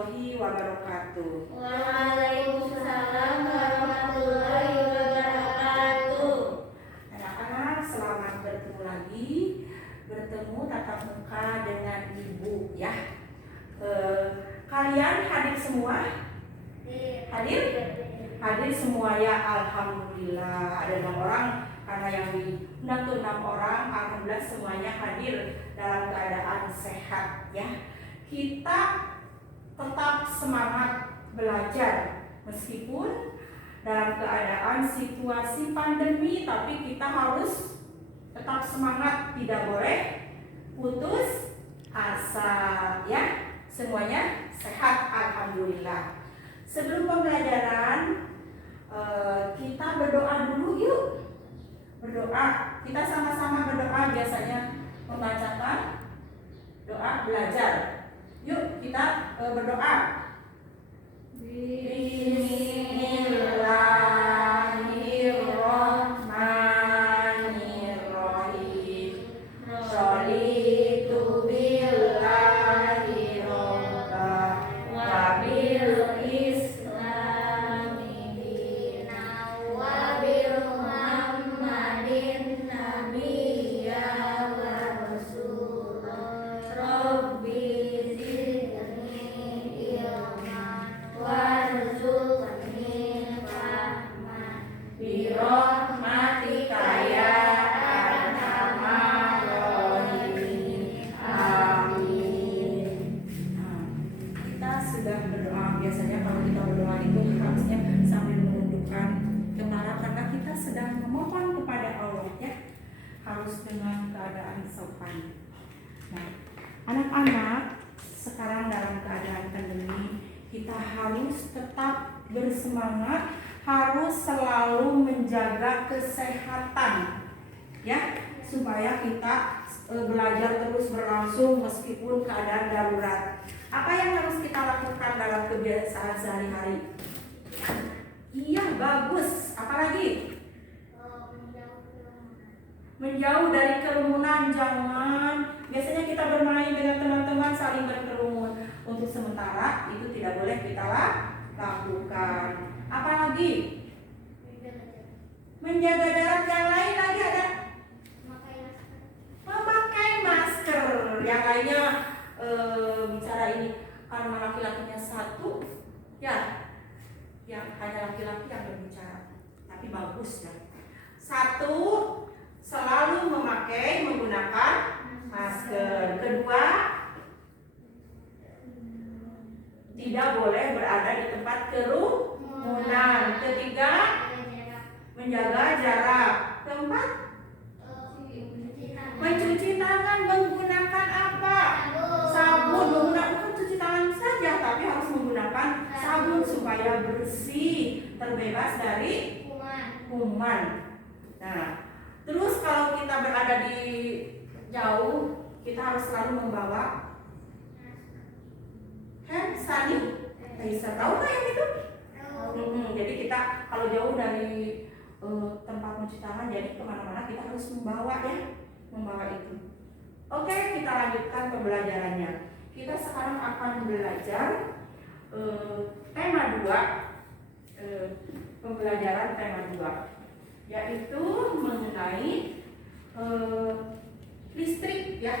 warahmatullahi wabarakatuh. Waalaikumsalam warahmatullahi wabarakatuh. Anak-anak, selamat bertemu lagi, bertemu tatap muka dengan Ibu ya. Kalian hadir semua? Hadir? Hadir semua ya, alhamdulillah. Ada 6 orang karena yang diundang tuh 6 orang. Alhamdulillah semuanya hadir dalam keadaan sehat ya. Kita tetap semangat belajar meskipun dalam keadaan situasi pandemi, tapi kita harus tetap semangat, tidak boleh putus asa ya. Semuanya sehat alhamdulillah. Sebelum pembelajaran kita berdoa dulu yuk. Berdoa, kita sama-sama berdoa, biasanya membacakan doa belajar. Yuk kita berdoa. Bismillahirrahmanirrahim. Sholitu billahi robba wa bil islami dina wa bil muhammadin nabiyya wa rasulah. Rabbi zidni ilman warzuqni fahman birahmatika ya arhamar rahimin. Amin. Kita sudah berdoa. Biasanya kalau kita berdoa itu harusnya sambil menundukkan kepala karena kita sedang memohon kepada Allah ya. Harus dengan keadaan sopan. Nah, anak-anak, sekarang dalam keadaan pandemi, kita harus tetap bersemangat, harus selalu menjaga kesehatan ya, supaya kita belajar terus berlangsung meskipun keadaan darurat. Apa yang harus kita lakukan dalam kebiasaan sehari-hari? Iya, bagus. Apalagi? Menjauh dari kerumunan, jangan. Biasanya kita bermain dengan teman-teman saling berkerumun. Untuk sementara itu tidak boleh kita lakukan. Apalagi? Menjaga jarak. Yang lain lagi ada? Memakai masker. Yang lainnya bicara ini karena laki-lakinya satu, ya, yang hanya laki-laki yang berbicara. Tapi bagus ya. Satu, selalu menggunakan masker. Kedua, tidak boleh berada di tempat kerumunan. Ketiga, menjaga jarak. Keempat, mencuci tangan menggunakan apa? Sabun. Bukan cuci tangan saja, tapi harus menggunakan sabun supaya bersih, terbebas dari kuman. Nah, terus kalau kita berada di jauh, kita harus selalu membawa hand sanitizer. Tahu nggak yang itu? Jadi kita kalau jauh dari tempat mencuci tangan, jadi kemana-mana kita harus membawa itu. Oke, kita lanjutkan pembelajarannya. Kita sekarang akan belajar tema 2, pembelajaran tema 2, yaitu mengenai listrik ya,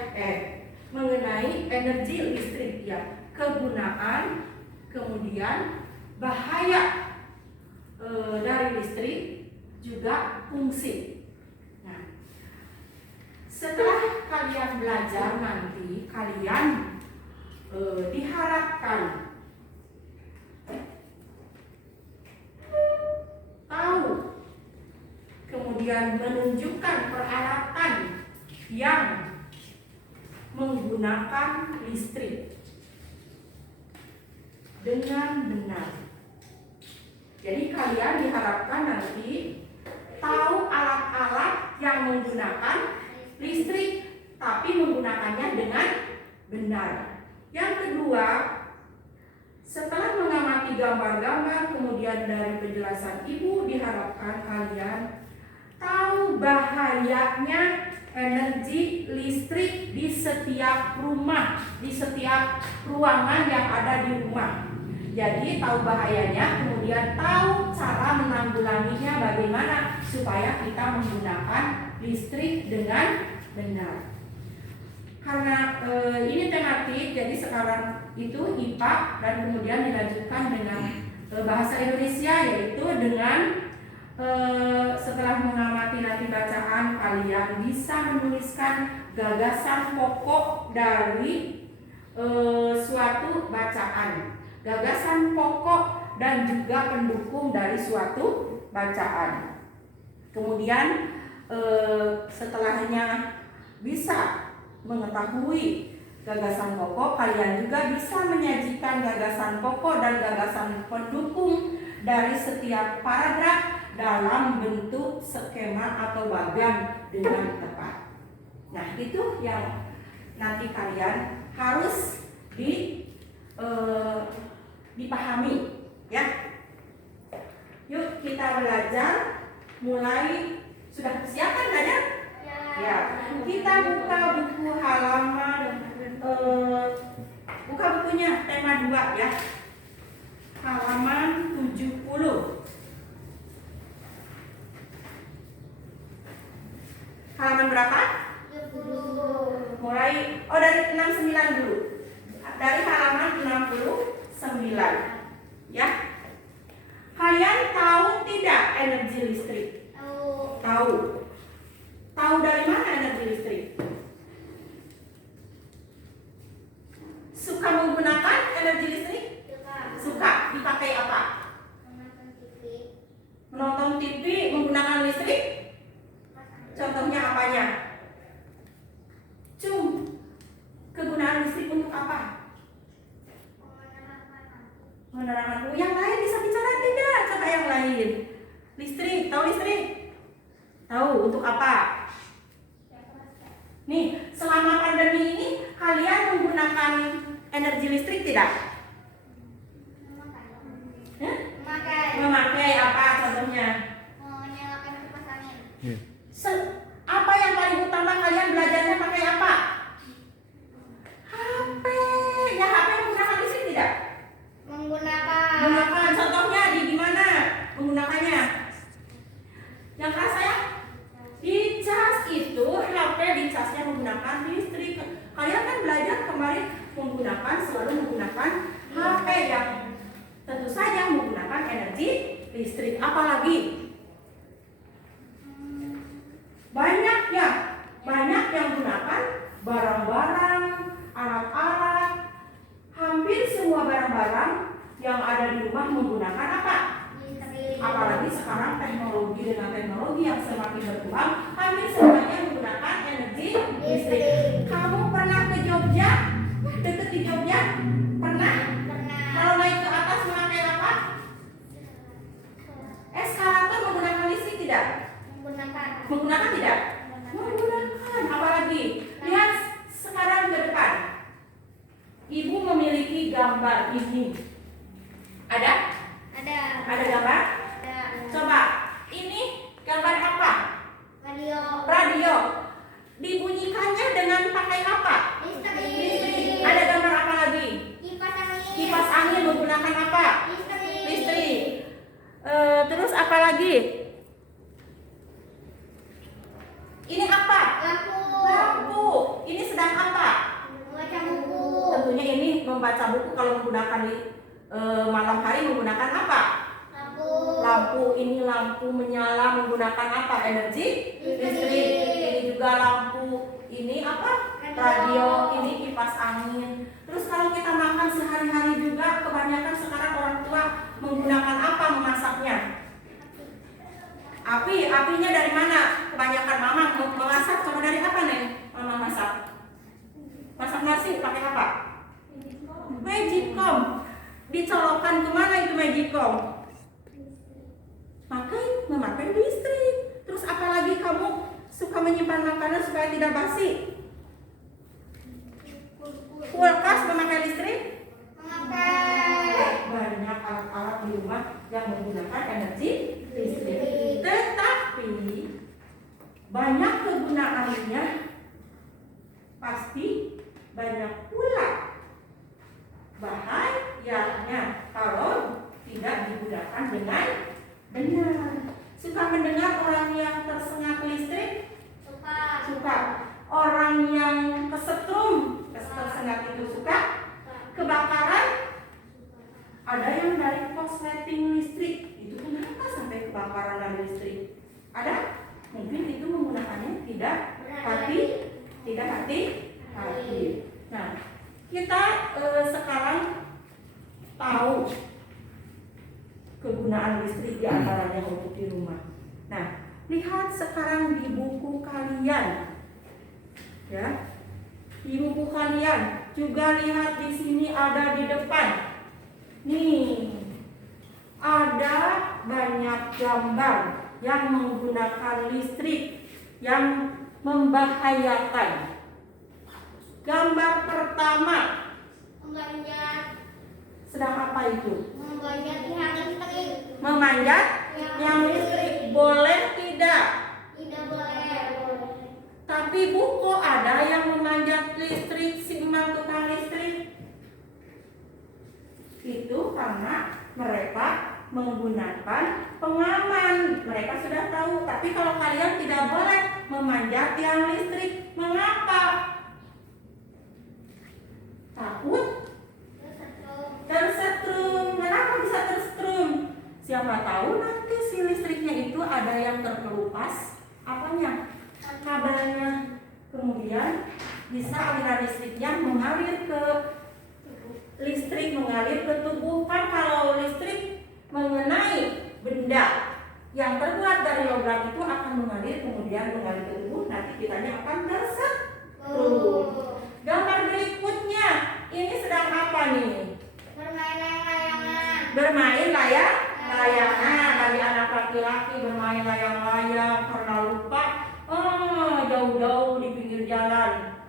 mengenai energi listrik ya, kegunaan, kemudian bahaya dari listrik, juga fungsi. Nah, setelah kalian belajar nanti kalian diharapkan tahu, kemudian menunjukkan peralatan yang menggunakan listrik dengan benar. Jadi kalian diharapkan nanti tahu alat-alat yang menggunakan listrik, tapi menggunakannya dengan benar. Yang kedua, setelah mengamati gambar-gambar kemudian dari penjelasan ibu, diharapkan kalian tahu bahayanya energi listrik di setiap rumah, di setiap ruangan yang ada di rumah. Jadi tahu bahayanya, kemudian tahu cara menanggulanginya bagaimana supaya kita menggunakan listrik dengan benar. Karena ini tematik, jadi sekarang itu IPA dan kemudian dilanjutkan dengan bahasa Indonesia, yaitu dengan setelah mengamati nanti bacaan, kalian bisa menuliskan gagasan pokok dari suatu bacaan, gagasan pokok dan juga pendukung dari suatu bacaan. Kemudian setelahnya bisa mengetahui gagasan pokok, kalian juga bisa menyajikan gagasan pokok dan gagasan pendukung dari setiap paragraf dalam bentuk skema atau bagan dengan tepat. Nah, itu yang nanti kalian harus dipahami, ya. Yuk kita belajar. Mulai, sudah siap kan belajar? Ya. Kita buka buku halaman, buka bukunya tema 2 ya. Halaman 70. Halaman berapa? 70. Mulai, dari 69 dulu. Dari halaman 69. Ya. Kalian tahu tidak energi listrik? Tahu. Tahu dari mana energi listrik? Suka menggunakan energi listrik? Suka. Dipakai apa? Menonton TV menggunakan listrik? Contohnya apanya? Kegunaan listrik untuk apa? Menerangkan lampu. Yang lain bisa bicara tidak? Coba yang lain. Listrik, tahu listrik? Tahu untuk apa? Nih, selama pandemi ini kalian menggunakan energi listrik tidak? Memakai apa contohnya? Menyalakan kipas angin. Apa yang paling utama kalian belajarnya pakai apa? HP. Ya, HP menggunakan listrik tidak? Menggunakan. Contohnya di mana menggunakannya? Yang keras ya? Di cas itu, HP di casnya menggunakan listrik. Kalian kan belajar kemarin selalu menggunakan HP yang tentu saja menggunakan energi listrik. Apalagi banyak yang menggunakan barang-barang, alat-alat. Hampir semua barang-barang yang ada di rumah menggunakan apa? Apalagi sekarang dengan teknologi yang semakin berkembang, hampir semuanya menggunakan energi listrik. Kamu pernah ke Jogja? Dekat di Jogja? Pernah? Kalau naik ke atas memakai apa? Eskalator menggunakan listrik tidak? Menggunakan tidak? Menggunakan. Apalagi? Lihat sekarang ke depan. Ibu memiliki gambar ini. Ada? Ada gambar? Coba, ini gambar apa? Radio. Dibunyikannya dengan pakai apa? Listrik. Ada gambar apa lagi? Kipas angin menggunakan apa? Listrik. Terus apa lagi? Ini apa? Lampu. Ini sedang apa? Tentunya ini membaca buku. Kalau menggunakan malam hari menggunakan apa? Lampu. Ini lampu menyala menggunakan apa? Energi listrik. Ini juga lampu. Ini apa? Radio. Ini kipas angin. Terus kalau kita makan sehari-hari juga, kebanyakan sekarang orang tua menggunakan apa memasaknya? Apinya dari mana? Kebanyakan mama memasak. Coba dari apa nih mama masak? Masak nasi pakai apa? Magicom. Dicolokkan kemana itu Magicom? Memakai listrik. Terus apalagi kamu suka menyimpan makanan supaya tidak basi? Kulkas memakai listrik? Banyak alat-alat di rumah yang menggunakan energi listrik. Tetapi banyak kegunaannya Benar. Suka mendengar orang yang tersengat listrik? Suka. Suka. Orang yang kesetrum, tersengat itu suka? Kebakaran? Ada yang dari korsleting listrik. Itu kenapa sampai kebakaran dari listrik? Ada? Mungkin itu menggunakannya tidak hati-hati. Nah, kita sekarang tahu kegunaan listrik di antaranya untuk di rumah. Nah, lihat sekarang di buku kalian, ya, di buku kalian juga lihat di sini ada di depan. Nih, ada banyak gambar yang menggunakan listrik yang membahayakan. Gambar pertama, Memanjat. sedang apa itu? Memanjat tiang listrik. Memanjat yang listrik. Boleh tidak? Tidak boleh. Tapi Bu, kok ada yang memanjat listrik, si emang tukang listrik? Itu karena mereka menggunakan pengaman. Mereka sudah tahu. Tapi kalau kalian tidak boleh memanjat tiang listrik. Mengapa? Takut tersetrum. Kenapa bisa tersetrum? Siapa tahu nanti si listriknya itu ada yang terkelupas apanya? Kabelnya. Kemudian bisa aliran listriknya mengalir ke tubuh. Kan kalau listrik mengenai benda yang terbuat dari logam itu akan mengalir kemudian mengalir ke tubuh, nanti kitanya akan tersetrum. Gambar berikutnya, ini sedang apa nih? Bermain layang-layangan. Bermain layangan. Bagi anak laki-laki bermain layang-layang karena lupa jauh-jauh di pinggir jalan.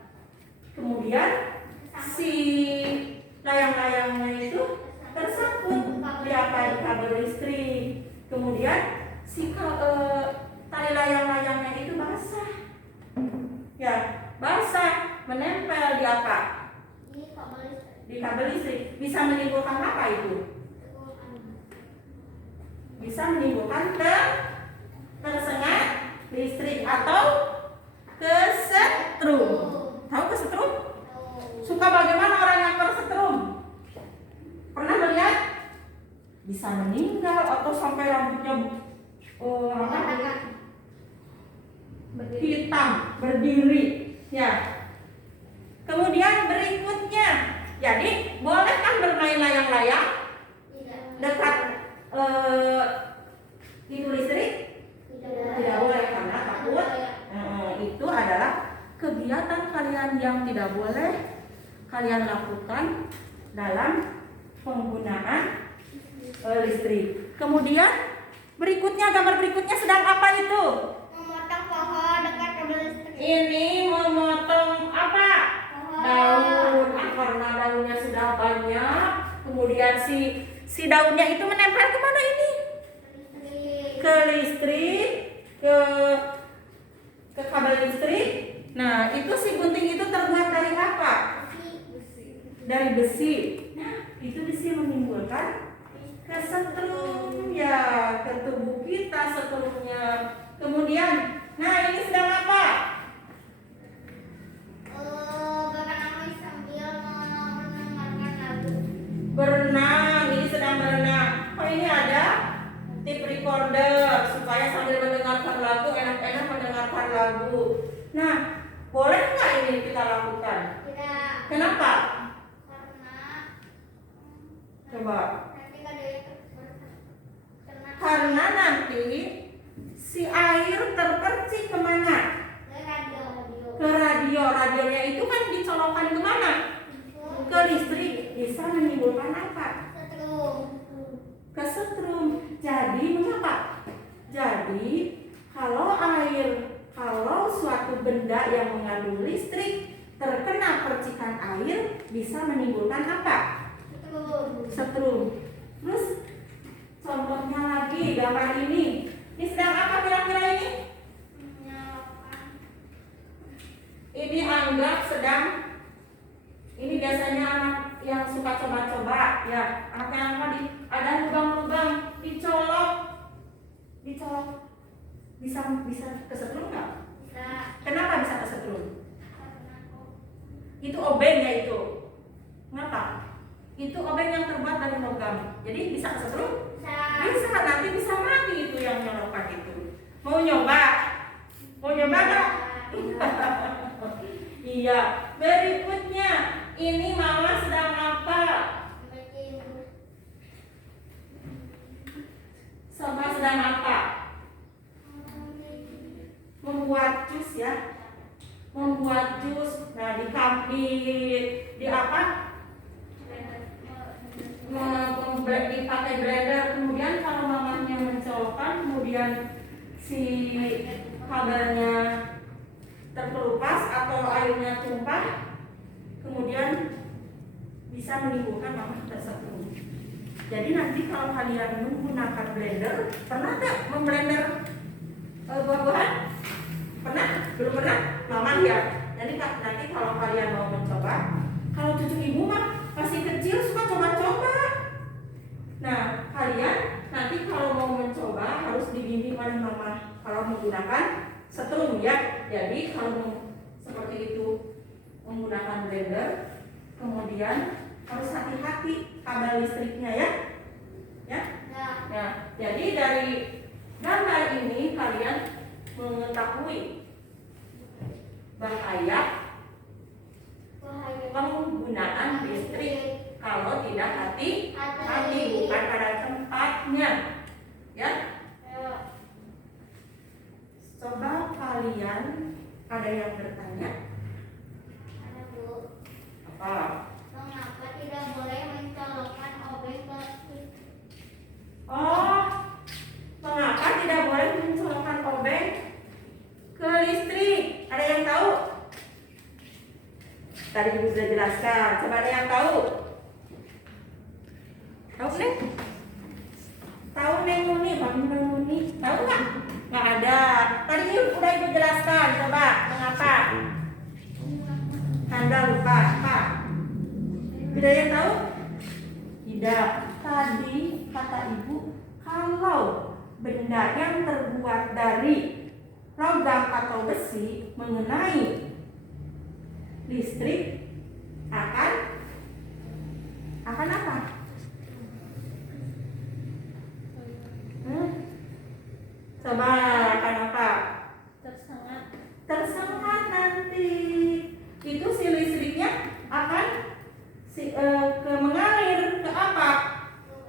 Kemudian si layang-layangnya itu tersangkut di kabel listrik. Kemudian si tali layang-layangnya itu basah. Ya, basah, menempel di apa? Di kabel listrik. Bisa menimbulkan apa itu? Bisa menimbulkan tersengat listrik atau kesetrum. Tahu kesetrum? Suka bagaimana orang yang tersetrum? Pernah melihat? Bisa meninggal atau sampai rambutnya hitam berdiri. Ya. Kemudian berikutnya, jadi boleh kan bermain layang-layang dekat itu listrik? Tidak boleh karena takut. Itu adalah kegiatan kalian yang tidak boleh kalian lakukan dalam penggunaan listrik. Kemudian berikutnya, gambar berikutnya sedang apa itu? Memotong pohon dekat kabel listrik. Ini memotong apa? Daun. Karena daunnya sudah banyak, kemudian si daunnya itu menempel kemana ini? Ke listrik, ke kabel listrik. Nah, itu si gunting itu terbuat dari apa? Dari besi. Nah, itu bisa menimbulkan kesetrum ya ke tubuh kita setelahnya. Kemudian, nah ini sedang apa? Berenang sambil mendengarkan lagu. Berenang. Ini sedang berenang. Oh, ini ada tape recorder supaya sambil mendengarkan lagu enak-enak mendengarkan lagu. Nah, boleh nggak ini kita lakukan? Tidak. Kenapa? Karena Coba. nanti kadang kena Karena nanti si air terpercik kemana? radio. Ke radio. Radionya itu kan dicolokkan kemana? Ke listrik. Bisa menimbulkan apa? Setrum. Kesetrum. Jadi mengapa? Jadi kalau suatu benda yang mengandung listrik terkena percikan air bisa menimbulkan apa? Setrum. Terus contohnya lagi gambar ini. Ini sedang apa kira-kira ini? Ini anggap sedang, ini biasanya anak yang suka coba-coba ya, anak yang tadi ada lubang-lubang dicolok dicolok bisa kesetrum nggak? Bisa. Kenapa bisa kesetrum? Karena Itu obeng ya itu. Ngapa? Itu obeng yang terbuat dari logam. Jadi bisa kesetrum? bisa. Bisa, nanti bisa mati itu yang nyolokan itu. Mau nyoba? Mau nyoba nggak? Iya. Berikutnya, ini mama sedang apa? Bikin Soba sedang apa? Membuat jus ya. Membuat jus. Nah, di apa? Dipakai blender. Kemudian kalau mamanya mencolokkan, kemudian si kabelnya terkelupas atau airnya tumpah, kemudian bisa menimbulkan mama tersetrum. Jadi nanti kalau kalian menggunakan blender, pernah nggak memblender buah-buahan? Pernah? Belum pernah? Mama lihat. Jadi nanti kalau kalian mau mencoba, kalau cucu ibu mah masih kecil suka coba-coba. Nah, kalian nanti kalau mau mencoba harus dibimbing oleh mama kalau menggunakan setrum ya. Jadi kalau seperti itu menggunakan blender, kemudian harus hati-hati kabel listriknya ya. Ya. Nah, jadi dari gambar ini kalian mengetahui bahaya penggunaan listrik kalau tidak hati-hati, bukan pada tempatnya. Ya. Coba kalian ada yang bertanya? ada Bu. Apa? Mengapa tidak boleh mencolokkan obeng ke Oh, mengapa tidak boleh mencolokkan obeng ke listrik? Ada yang tahu? Tadi ibu sudah jelaskan. Coba ada yang tahu? Tahu Neng? Tahu Neng Muni? Bang Neng Muni? Tahu nggak? Nggak ada. Tadi udah ibu jelaskan. Coba mengapa? Anda lupa apa? Tidak ada yang tahu? Tidak. Tadi kata ibu, kalau benda yang terbuat dari logam atau besi mengenai listrik akan apa? Coba akan apa? Tersengat nanti. Itu si listriknya akan mengalir ke apa?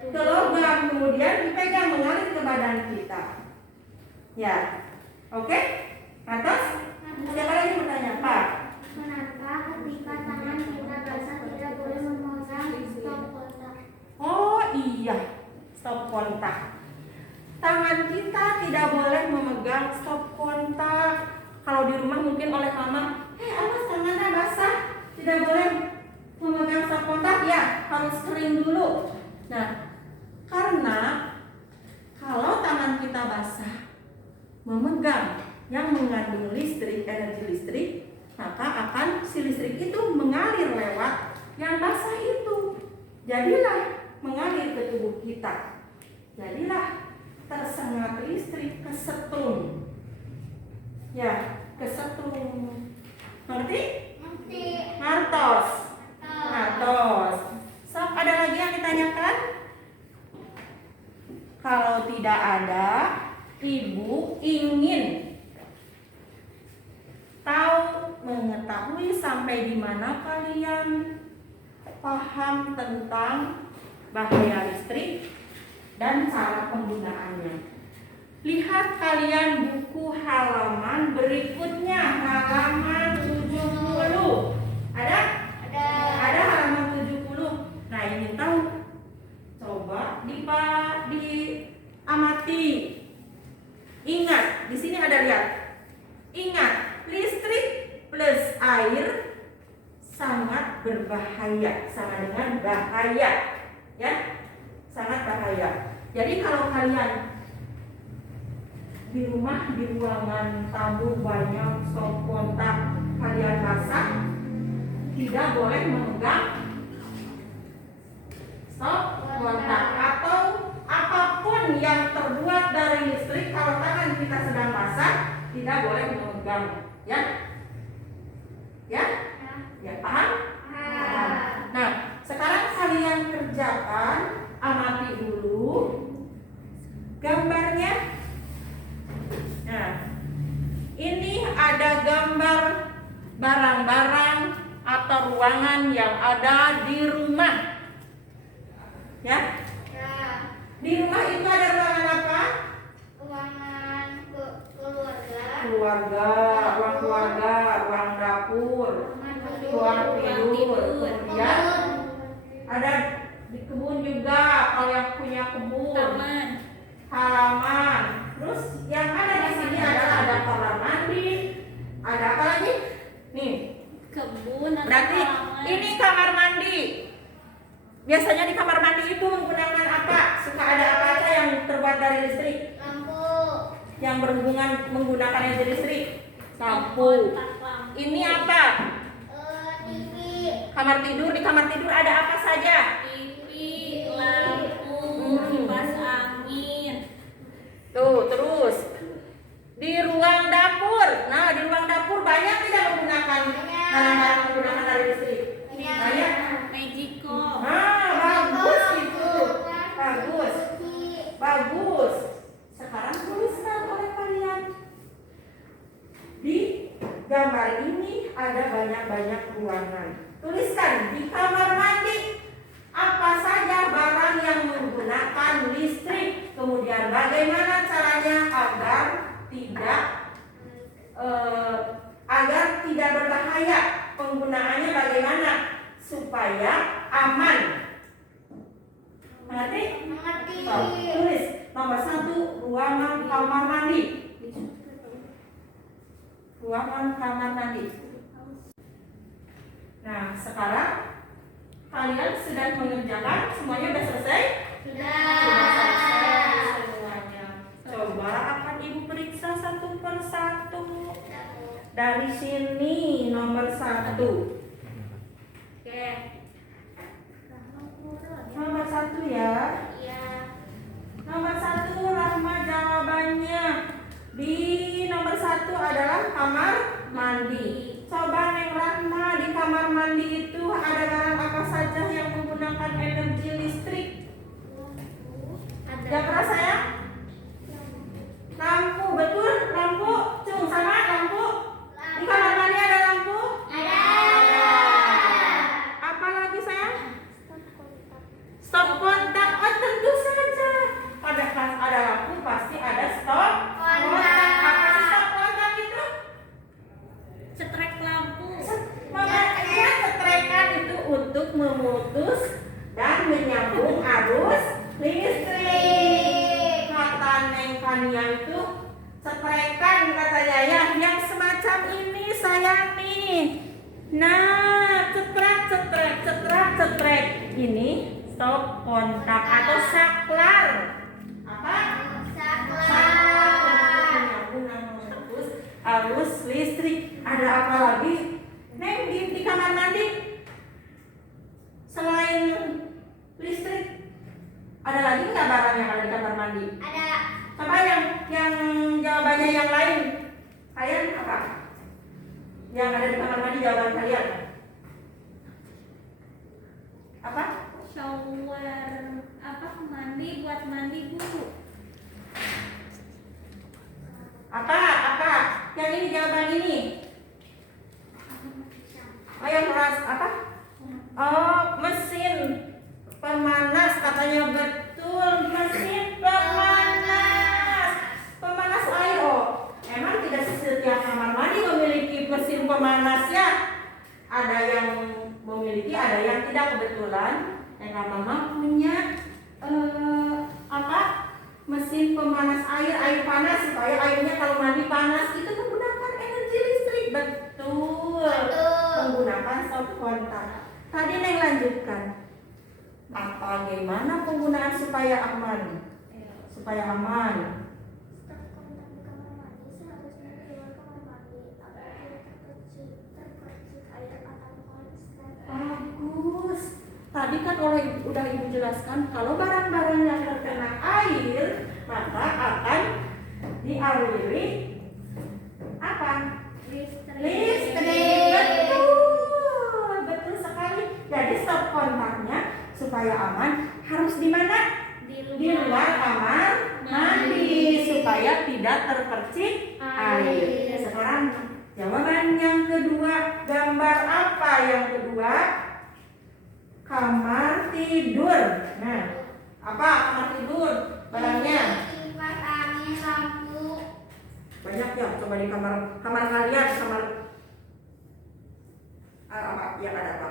Ke logam, kemudian dipegang mengalir ke badan kita. Ya, oke? Atas? Siapa lagi bertanya, Pak? Kenapa ketika tangan kita basah tidak boleh memegang stop kontak? Oh iya, stop kontak. Tangan kita tidak boleh memegang stop kontak. Kalau di rumah mungkin oleh mama, awas tangannya basah, tidak boleh memegang stop kontak ya, harus kering dulu. Nah, karena kalau tangan kita basah memegang yang mengandung listrik, energi listrik, maka akan si listrik itu mengalir lewat yang basah itu. Jadilah mengalir ke tubuh kita. Jadilah tersengat listrik, kesetrum. Ya, kesetrum. Ngerti? Nanti Ngertos. Ngertos. Sok, ada lagi yang ditanyakan? Kalau tidak ada, ibu ingin tahu, mengetahui sampai di mana kalian paham tentang bahaya listrik dan cara penggunaannya. Lihat kalian buku halaman berikutnya, halaman 70. Ada? Ada halaman 70. Nah, ingin tahu? Coba diamati. Ingat, di sini ada lihat. Ingat, listrik plus air sangat berbahaya, sama dengan bahaya, ya, sangat bahaya. Jadi kalau kalian di rumah, di ruangan tamu banyak stop kontak, kalian basah, tidak boleh memegang stop kontak atau apapun yang terbuat dari listrik kalau tangan kita sedang basah tidak boleh memegang, ya? Ya? Ya, paham? Nah, sekarang kalian kerjakan, amati dulu gambarnya. Nah, ini ada gambar barang-barang atau ruangan yang ada di rumah. Ya? Di rumah itu ada ruangan apa? Ruangan keluarga. Ruang keluarga, ruang dapur, ruang tidur. Kemudian ada di kebun juga, kalau yang punya kebun. Halaman. Terus yang ada di sini ada kamar mandi. Ada apa lagi? Nih. Kebun atau Berarti halaman. ini kamar mandi. Biasanya di kamar mandi itu menggunakan apa? Suka ada apa aja yang terbuat dari listrik? Lampu. Yang berhubungan menggunakan energi listrik? Lampu. Kontak lampu. Ini apa? TV. Kamar tidur. Di kamar tidur ada apa saja? TV, lampu, kipas angin. Tuh, terus di ruang dapur. Nah, di ruang dapur banyak tidak menggunakan barang-barang menggunakan dari listrik? Banyak. Magiko. Nah, bagus itu. Bagus. Bagus. Sekarang tuliskan oleh kalian. Di gambar ini ada banyak-banyak ruangan. Tuliskan di kamar mandi apa saja barang yang menggunakan listrik. Kemudian bagaimana caranya agar tidak berbahaya. Penggunaannya bagaimana supaya aman. Mengerti? Mengerti. Tulis nomor 1, ruangan kamar mandi. Ruangan kamar mandi. Nah, sekarang kalian sudah mengerjakan, semuanya sudah selesai? Sudah selesai semuanya. Coba akan ibu periksa satu persatu. Dari sini nomor 1. Oke. Nomor 1 ya. Nomor 1 Rahma jawabannya. Di nomor 1 adalah kamar mandi. Coba Neng Rahma, di kamar mandi itu ada barang apa saja yang menggunakan energi listrik? Ya pernah saya? Lampu, betul? Lampu, cung sama lampu. Di kamar mandi ada lampu? Apa lagi sayang? Stop kontak. Oh, tentu saja. Pada kelas ada lampu pasti ada stop kontak. Apa sih stop kontak itu? Cetrek lampu. Makanya setrekan itu untuk memutus dan menyambung arus listrik. Kata Neng Kania itu setrekan katanya ya, yang semacam ini sayang nih. Nah, cetrek. Ini stop kontak atau saklar. Apa? Saklar untuk menyambung dan memutus arus listrik. Ada apa lagi? Neng, di kamar mandi selain listrik ada lagi nggak barang yang ada di kamar mandi? Ada. Coba yang jawabannya yang lain. Kalian apa? Yang ada di kamar mandi jawaban kalian? Apa? Shower. Apa mandi buat mandi Bu? Apa? Yang ini jawaban ini. Oh, yang keras apa? Oh, mesin pemanas katanya, betul, mesin pemanas. Pemanas air. Oh, emang tidak setiap kamar mandi memiliki mesin pemanas ya? Ada yang memiliki, ada yang tidak. Kebetulan yang mama punya mesin pemanas air panas supaya airnya kalau mandi panas itu menggunakan energi listrik. Betul. Menggunakan stop kontak. Tadi Neng lanjutkan. Bagaimana penggunaan supaya aman? Supaya aman. Stop kontak di kamar mandi seharusnya di luar kamar mandi apabila terpercik air atau konslet. Bagus. Tadi kan udah ibu jelaskan kalau barang-barang yang terkena air maka akan dialiri apa? Listrik. Betul sekali. Jadi stop kontaknya supaya aman harus di mana? Di luar kamar mandi supaya tidak terpercik air. Sekarang jawaban yang kedua, gambar apa yang kedua? Kamar tidur. Nah, apa kamar tidur? Barangnya kipas angin, lampu, banyak ya. Coba di kamar kalian, kamar apa? Yang ada apa?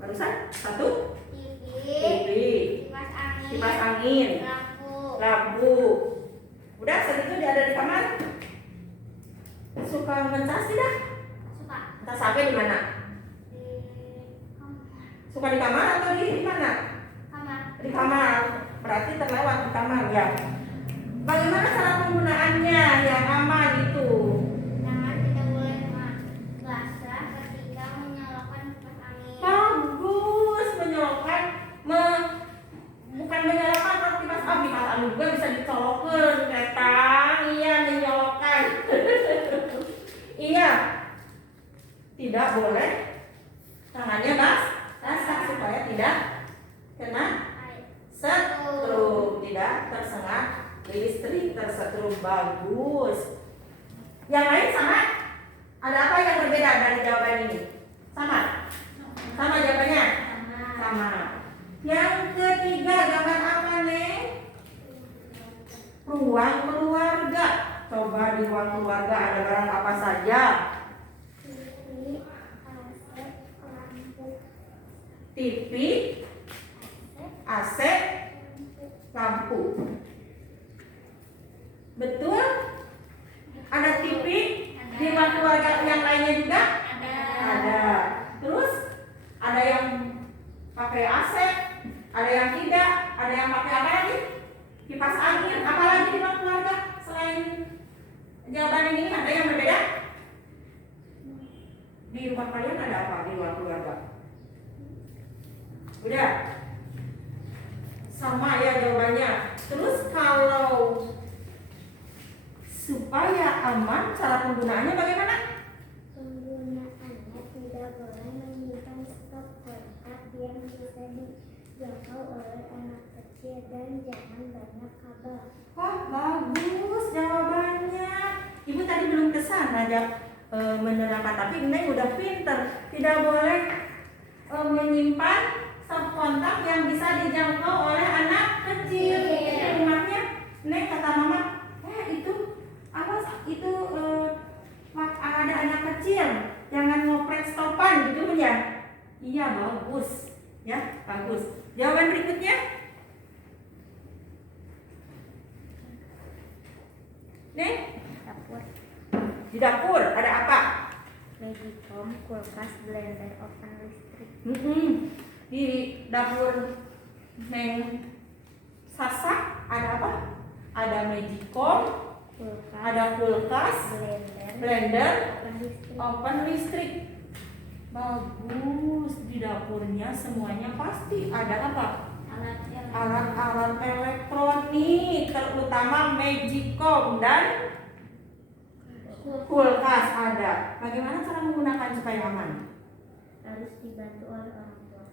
Barusan satu TV, TV, kipas angin, lampu. Udah segitu dia ada di kamar. Suka ngecas tidak? suka Ngecas HP di mana? di Suka di kamar atau di mana? kamar. Di kamar. Berarti terlewat di kamar ya. Bagaimana cara penggunaannya yang aman itu? Tangan tidak boleh basah ketika menyalakan kipas angin. Bagus, menyalakan bukan menyalakan kalau kipas angin juga bisa dicolokkan ketang. Iya, menyalakan. Iya. Tidak boleh tangannya basah supaya tidak kena setrum, tidak tersengat listrik tersetrum. Bagus. Yang lain sama? Ada apa yang berbeda dari jawaban ini? Sama? Sama jawabannya? Sama. Yang ketiga, gambar apa nih? Ruang keluarga. Coba di ruang keluarga ada barang apa saja? TV, AC, lampu, TV, AC, lampu. Betul? Ada TV di ruang keluarga yang lainnya juga? Ada. Terus ada yang pakai AC, ada yang tidak, ada yang pakai apa lagi? Kipas angin. Apa lagi di ruang keluarga selain jawaban ini? Ada yang berbeda? Di rumah kalian ada apa di ruang keluarga? Udah? Sama ya jawabannya. Terus kalau supaya aman, cara penggunaannya bagaimana? penggunaannya tidak boleh menyimpan stok kontak yang bisa dijangkau oleh anak kecil dan jangan banyak kabel. Wah, bagus jawabannya. Ibu tadi belum kesana menerangkan, tapi Neng udah pinter. Tidak boleh menyimpan stok kontak yang bisa dijangkau oleh anak kecil. Itu rumahnya Neng kata mama, itu awas itu ada anak kecil, jangan ngoprek stopan gitu ya. Iya, bagus. Ya, bagus. Jawaban berikutnya. Neng, Dapur, di dapur ada apa? magicom, kulkas, blender, oven listrik. Di dapur Neng Sasa ada apa? Ada magicom, Kulkas, ada kulkas, blender, oven listrik. Bagus. Di dapurnya semuanya pasti ada apa? Alat-alat elektronik, terutama magicom dan kulkas ada. Bagaimana cara menggunakan supaya aman? harus dibantu oleh orang tua.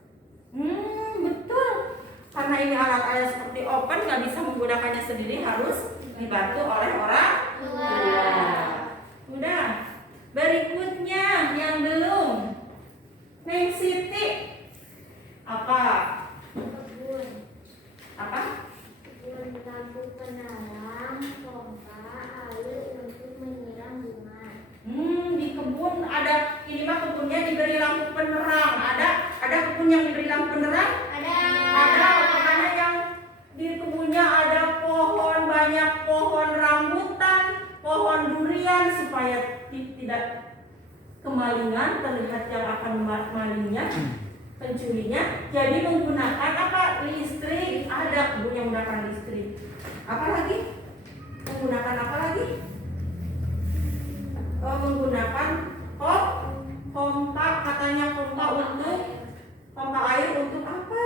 Betul. Karena ini alat-alat seperti oven nggak bisa menggunakannya sendiri, harus dibantu oleh orang tua. Udah. Berikutnya yang belum. Neng Siti. Apa? Kebun, Apa? kebun, lampu penerangan, pompa air untuk menyiram bunga. Di kebun ada, ini mah kebunnya diberi lampu penerang. Ada kebun yang diberi lampu penerang? Ada, makanya yang di kebunnya ada pohon, banyak pohon rambutan, pohon durian supaya tidak kemalingan, terlihat yang akan malingnya, pencurinya. Jadi menggunakan apa? Listrik. Ada kebun yang menggunakan listrik. Apa lagi? Menggunakan apa lagi? Menggunakan pompa, katanya pompa air untuk apa?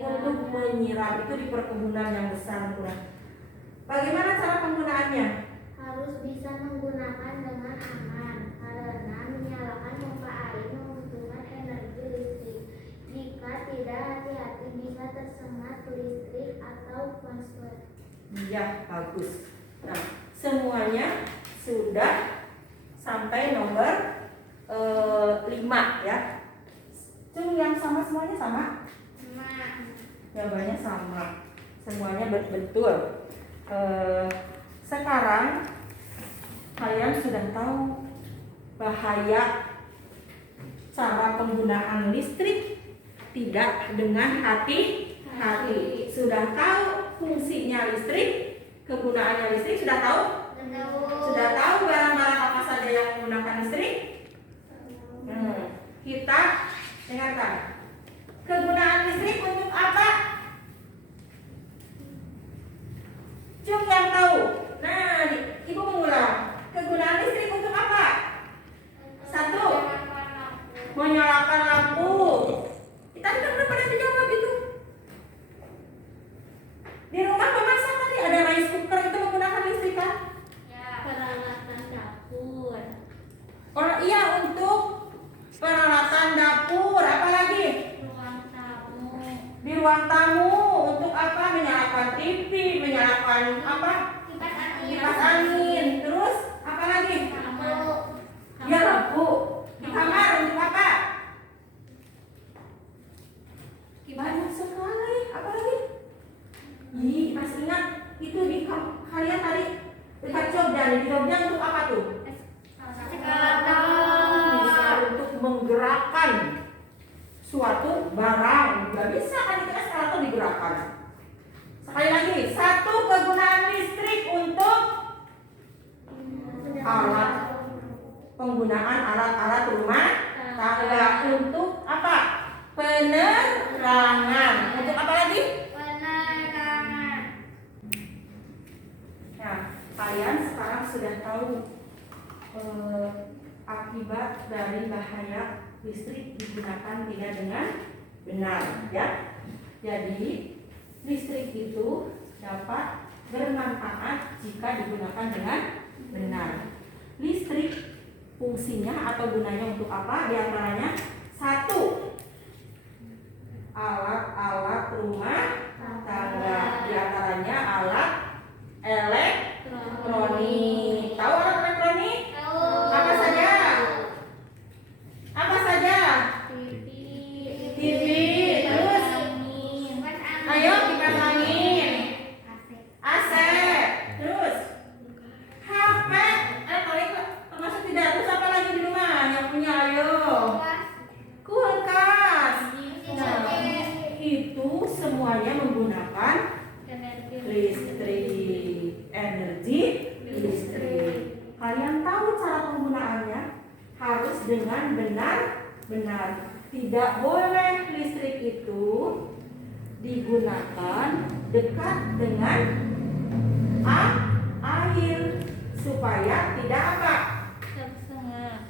Untuk menyiram. Itu di perkebunan yang besar. Bagaimana cara penggunaannya? Harus bisa menggunakan dengan aman karena menyalakan pompa air membutuhkan energi listrik. Jika tidak hati-hati bisa tersengat listrik atau konslet. Iya, bagus. Nah, semuanya sudah sampai nomor 5 ya. Cung, yang sama semuanya sama? Jawabannya sama. Semuanya betul. Sekarang kalian sudah tahu bahaya cara penggunaan listrik tidak dengan hati-hati. Sudah tahu fungsinya listrik, kegunaannya listrik, sudah tahu? Sudah tahu barang-barang apa saja yang menggunakan listrik? Kita dengarkan. Kegunaan listrik untuk apa? Cung yang tahu. Nah, Ibu mengulang. Kegunaan listrik untuk apa? 1. Menyalakan lampu. Kita udah pada dijawab itu. Di rumah memasak tadi ada rice cooker, itu menggunakan listrik kan? Peralatan dapur. Oh iya, untuk peralatan dapur. Apa lagi? Ruang tamu. Di ruang tamu untuk apa? Menyalakan TV, menyalakan apa? Kipas angin. Terus apa lagi? Ya, lampu. Di kamar untuk apa? Banyak sekali. Apa lagi? Ih, masih ingat itu di kalian tadi dekat Jogja. Di Jogja untuk apa tuh? Bisa untuk menggerakkan suatu barang. Gak bisa kan itu eskalator digerakkan. Sekali lagi, 1 kegunaan listrik untuk alat penggunaan alat-alat rumah tangga. Untuk apa? Penerangan. Untuk apa lagi? Nah, kalian sekarang sudah tahu akibat dari bahaya listrik digunakan tidak dengan benar, ya. Jadi listrik itu dapat bermanfaat jika digunakan dengan benar. Listrik fungsinya atau gunanya untuk apa? Di antaranya 1. Alat-alat rumah tangga. Di antaranya alat elektronik. Tahu alat elektronik? Apa saja? Apa saja? TV. Terus? Ayo kipas angin. AC. Terus? HP. Elektronik termasuk tidak. Terus apa lagi di rumah yang punya? Ayo. Kulkas. Nah, itu semuanya menggunakan listrik. Energi listrik. Kalian tahu cara penggunaannya? Harus dengan benar-benar. Tidak boleh listrik itu digunakan dekat dengan air supaya tidak apa? Tersengat.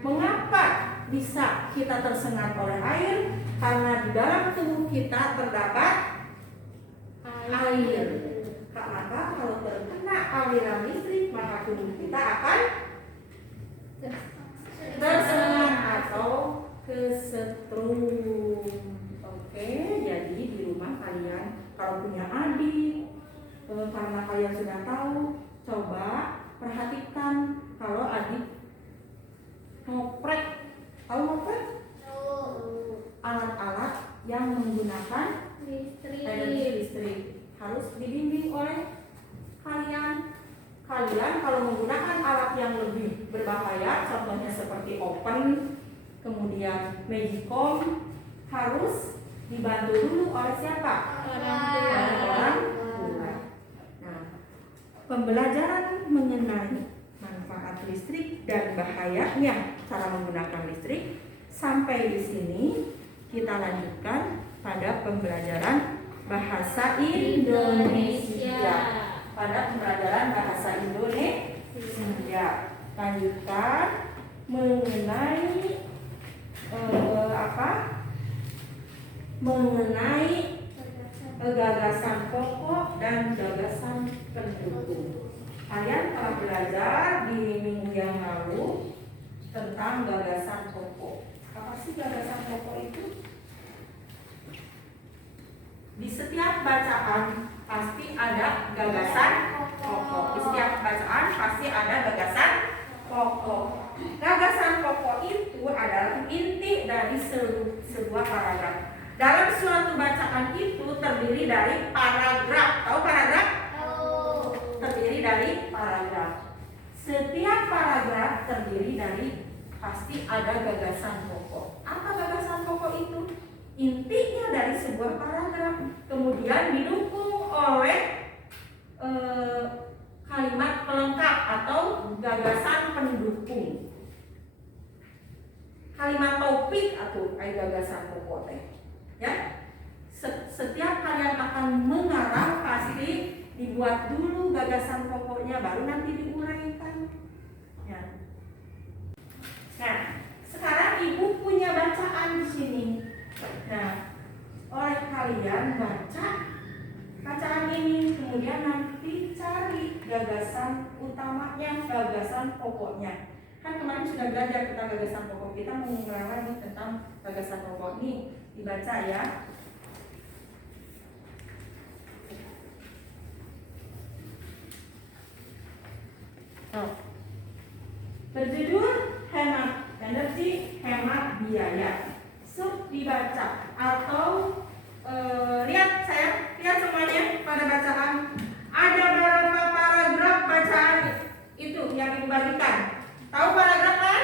Mengapa bisa kita tersengat oleh air? Karena di dalam tubuh kita terdapat air. Maka kalau terkena aliran listrik, maka tubuh kita akan tersengat atau kesetrum. Oke, jadi di rumah kalian kalau punya adik, karena kalian sudah tahu, coba perhatikan kalau adik ngoprek. Tahu ngoprek? Alat-alat yang menggunakan energi listrik harus dibimbing oleh kalian. Kalian kalau menggunakan alat yang lebih berbahaya, contohnya seperti oven, kemudian magicom, harus dibantu dulu oleh siapa? Orang tua. Nah, pembelajaran mengenai manfaat listrik dan bahayanya cara menggunakan listrik sampai di sini. Kita lanjutkan pada pembelajaran bahasa Indonesia. Pada pembelajaran bahasa Indonesia, lanjutkan mengenai mengenai gagasan pokok dan gagasan pendukung. Kalian telah belajar di minggu yang lalu tentang gagasan pokok. Apa sih gagasan pokok itu? Di setiap bacaan pasti ada gagasan pokok. Di setiap bacaan pasti ada gagasan pokok. Gagasan pokok itu adalah inti dari sebuah paragraf. Dalam suatu bacaan itu terdiri dari paragraf. Tahu paragraf? Terdiri dari paragraf. Setiap paragraf terdiri dari pasti ada gagasan pokok. Apa gagasan pokok itu? Intinya dari sebuah paragraf, kemudian didukung oleh kalimat pelengkap atau gagasan pendukung. Kalimat topik atau gagasan pokok ya. Setiap kalian akan mengarang pasti dibuat dulu gagasan pokoknya, baru nanti diuraikan ya. Nah, sekarang ibu punya bacaan di sini. Nah, oleh kalian baca bacaan ini, kemudian nanti cari gagasan utamanya, gagasan pokoknya. Kan kemarin sudah belajar tentang gagasan pokok, kita mau mengulang lagi tentang gagasan pokok ini. Dibaca ya. Berjudul hemat energi, hemat biaya. Dibaca atau lihat semuanya pada bacaan. Ada berapa paragraf bacaan itu yang dibagikan? Tahu paragraf kan?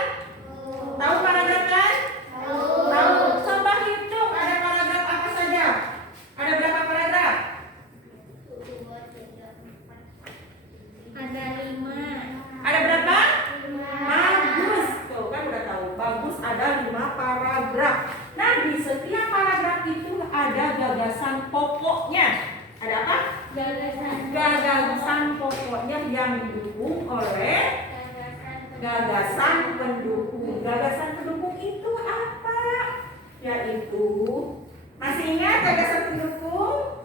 Tahu paragraf kan? Tahu. Coba hitung ada paragraf apa saja? Ada berapa paragraf? Ada 5. Ada berapa? Bagus. Tuh kan udah tahu. Bagus, ada 5 paragraf. Nah, di setiap paragraf itu ada gagasan pokoknya. Ada apa? Gagasan pokoknya yang didukung oleh gagasan pendukung. Gagasan pendukung itu apa? Yaitu, masih ingat gagasan pendukung?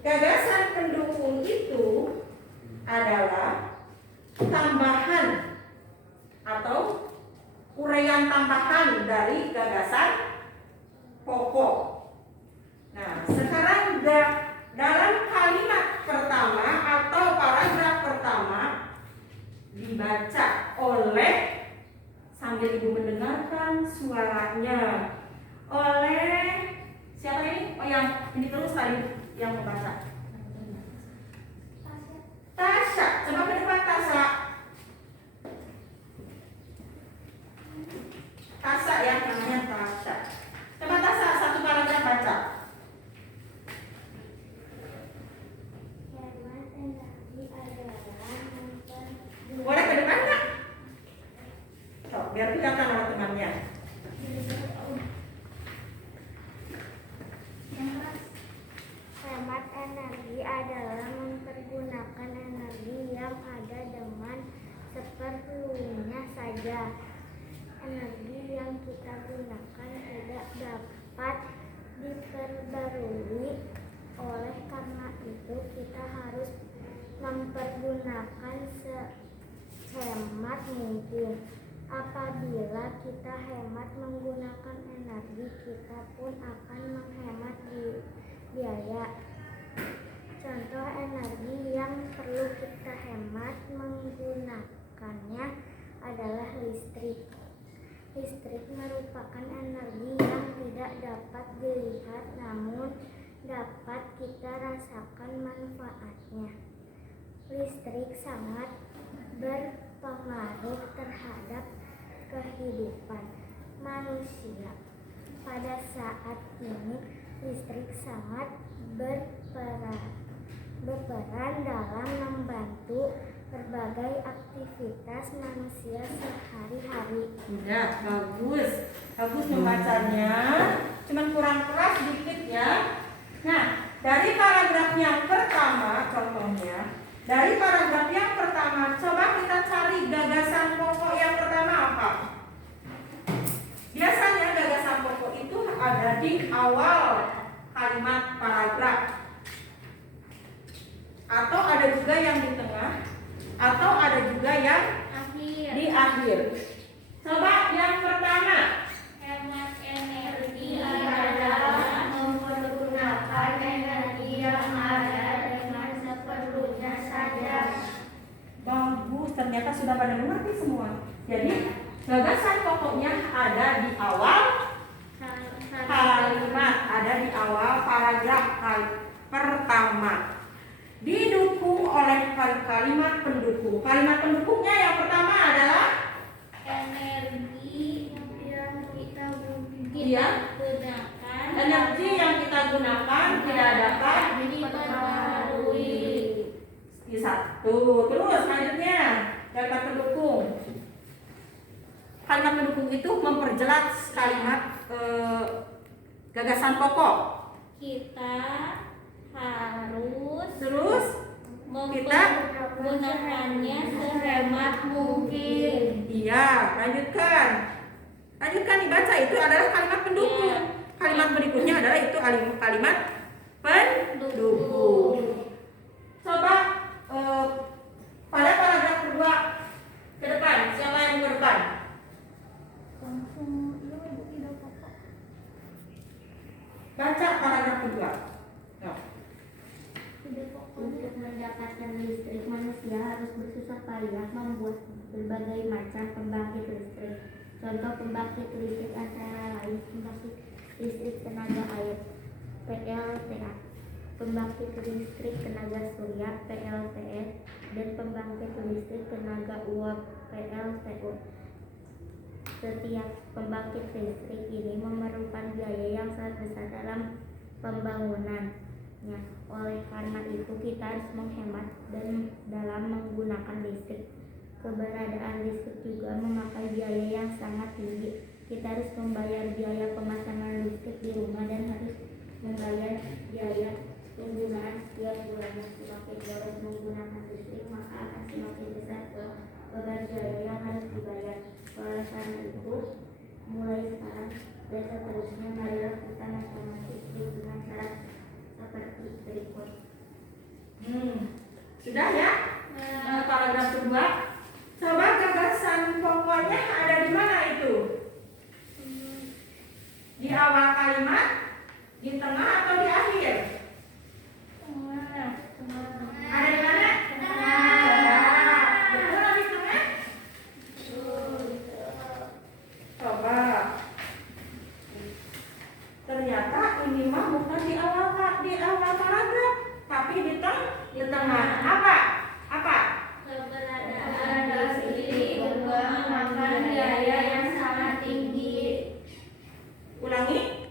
Gagasan pendukung itu adalah tambahan atau uraian tambahan dari gagasan pokok. Nah, sekarang dalam kalimat pertama atau paragraf pertama dibaca oleh, sambil ibu mendengarkan suaranya, oleh siapa ini? Oh, yang ini terus tadi yang membaca. Tasya, coba ke depan Tasya. Tasya ya, namanya Tasya. Coba Tasya satu paragraf baca. Boleh ke depan nggak? So, biar kelihatan sama temannya. Hemat energi adalah mempergunakan energi yang ada dengan seperlunya saja. Energi yang kita gunakan tidak dapat diperbarui. Oleh karena itu kita harus mempergunakan sehemat mungkin. Apabila kita hemat menggunakan energi, kita pun akan menghemat biaya. Contoh energi yang perlu kita hemat menggunakannya adalah listrik. Listrik merupakan energi yang tidak dapat dilihat namun dapat kita rasakan manfaatnya. Listrik sangat berpengaruh terhadap kehidupan manusia. Pada saat ini listrik sangat berperan dalam membantu berbagai aktivitas manusia sehari-hari. Ya, bagus. Bagus membacanya. Cuman kurang keras sedikit ya. Nah, dari paragraf yang pertama contohnya, dari paragraf yang pertama coba kita cari gagasan pokok yang pertama apa? Biasanya gagasan pokok itu ada di awal kalimat kalimat paragraf. Atau ada juga yang di tengah, atau ada juga yang Akhir. di akhir. Coba yang pertama. Hemat energi adalah mempergunakan energi yang ada dengan seperlunya saja. Bagus, ternyata sudah pada mengerti semua. Jadi gagasan pokoknya ada di awal kalimat, ada di awal paragraf pertama. Didukung oleh kalimat pendukung. Kalimat pendukungnya yang pertama adalah energi yang kita Iya. gunakan energi yang kita gunakan tidak dapat diperbarui. satu. Terus selanjutnya kalimat pendukung. Kalimat pendukung itu memperjelas kalimat gagasan pokok. Kita harus Terus kita menggunakannya sehemat mungkin. iya, lanjutkan. Lanjutkan dibaca, itu adalah kalimat pendukung. Iya. Kalimat berikutnya adalah itu kalimat pendukung. Coba pada paragraf kedua ke depan, siapa yang ke depan? Baca paragraf kedua. Ya. Untuk mendapatkan listrik, manusia harus bersusah payah membuat berbagai macam pembangkit listrik. Contoh pembangkit listrik antara lain pembangkit listrik tenaga air (PLTA), pembangkit listrik tenaga surya (PLTS), dan pembangkit listrik tenaga uap (PLTU). Setiap pembangkit listrik ini memerlukan biaya yang sangat besar dalam pembangunannya. Oleh karena itu kita harus menghemat dan dalam menggunakan listrik. Keberadaan listrik juga memakai biaya yang sangat tinggi. Kita harus membayar biaya pemasangan listrik di rumah dan harus membayar biaya penggunaan setiap bulannya. Semakin boros menggunakan listrik, maka akan semakin besar beban biaya yang harus dibayar. Oleh karena itu, mulai sekarang dan seterusnya marilah kita menghemat listrik dengan cara seperti berikut. Sudah ya? Paragraf kedua. Coba gagasan pokoknya ada di mana itu? Di awal kalimat, di tengah atau di akhir? Ada di mana? Tengah. Betul di tengah? Coba. Ternyata ini mah bukan di awal paragraf, tapi di tengah. Apa? Keberadaan listrik juga memakan biaya yang sangat tinggi. Ulangi.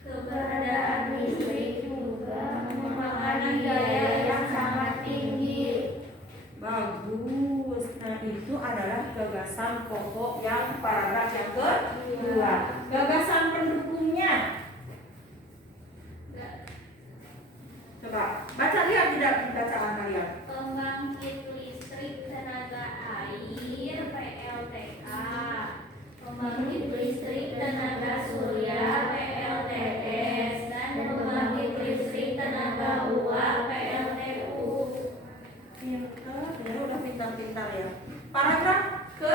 Keberadaan listrik juga memakan biaya yang sangat tinggi. Bagus. Nah, itu adalah gagasan pokok yang paragraf yang kedua. Gagasan pendukungnya. Coba baca, lihat tidak bacaan kalian. Pembangkit listrik tenaga air (PLTK), pembangkit listrik tenaga surya (PLTS), dan pembangkit listrik tenaga uap (PLTU). Pintar, ya udah pintar-pintar ya. Paragraf ke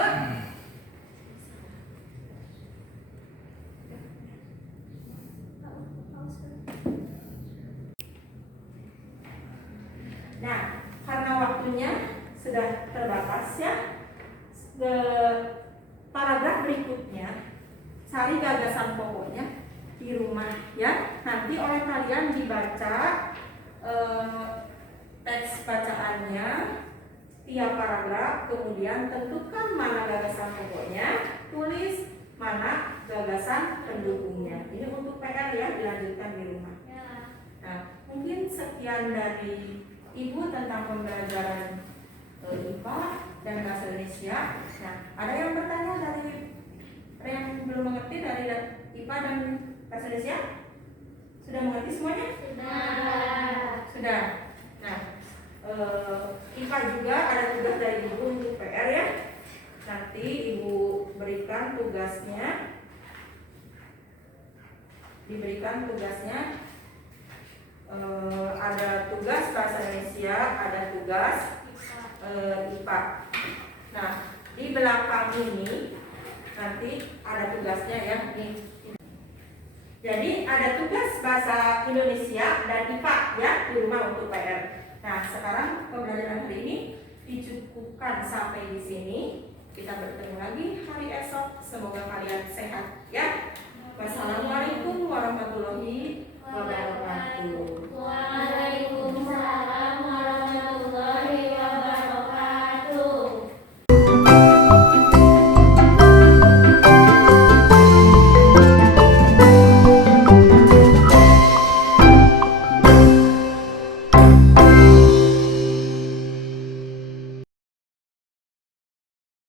Nah, karena waktunya sudah terbatas ya, paragraf berikutnya cari gagasan pokoknya di rumah ya. Nanti oleh kalian dibaca teks bacaannya tiap paragraf, kemudian tentukan mana gagasan pokoknya, tulis mana gagasan pendukungnya. Ini untuk PR ya, dilanjutkan di rumah. Nah, mungkin sekian dari Ibu tentang pembelajaran IPA dan Bahasa Indonesia. Nah, ada yang bertanya dari yang belum mengerti dari IPA dan Bahasa Indonesia? Sudah mengerti semuanya? Sudah. Nah, IPA juga ada tugas dari Ibu untuk PR ya. Nanti Ibu berikan tugasnya. Diberikan tugasnya tugas IPA. Nah, di belakang ini nanti ada tugasnya ya. Jadi ada tugas bahasa Indonesia dan IPA ya di rumah untuk PR. Nah, sekarang pembelajaran hari ini dicukupkan sampai di sini. Kita bertemu lagi hari esok. Semoga kalian sehat ya. Wassalamualaikum warahmatullahi wabarakatuh.